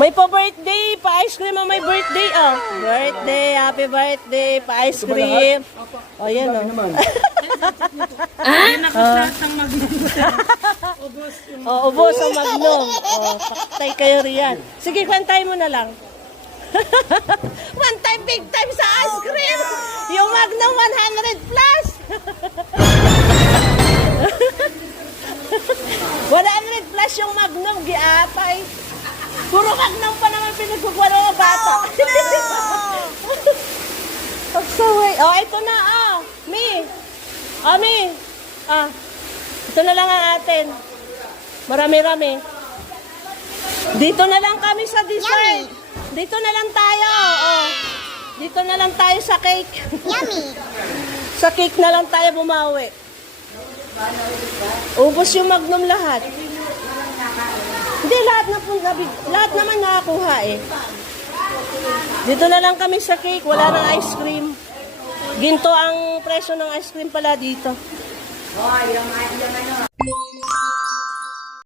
May pa-birthday, pa-ice cream ang may birthday. Oh, birthday, happy birthday, pa-ice cream. Oh, yan oh. Oh, ubos ang magnum. Oh, paktay kayo riyan. Sige, kwantay mo na lang. One time, big time sa ice cream. Yung magnum 100 plus. 100 plus yung magnum, giapay. Puro magnum pa naman pinagkukuha ng mga bata. Pagsaway. Oh, ito na, oh. Mi. Oh, Mi. Ah. Ito na lang ang atin. Marami-rami. Dito na lang kami sa dessert. Dito na lang tayo. Oh. Dito na lang tayo sa cake. Yummy. Sa cake na lang tayo bumawi. Ubos yung magnum lahat. Hindi, lahat naman nakakuha eh. Dito na lang kami sa cake. Wala nang ice cream. Ginto ang presyo ng ice cream pala dito.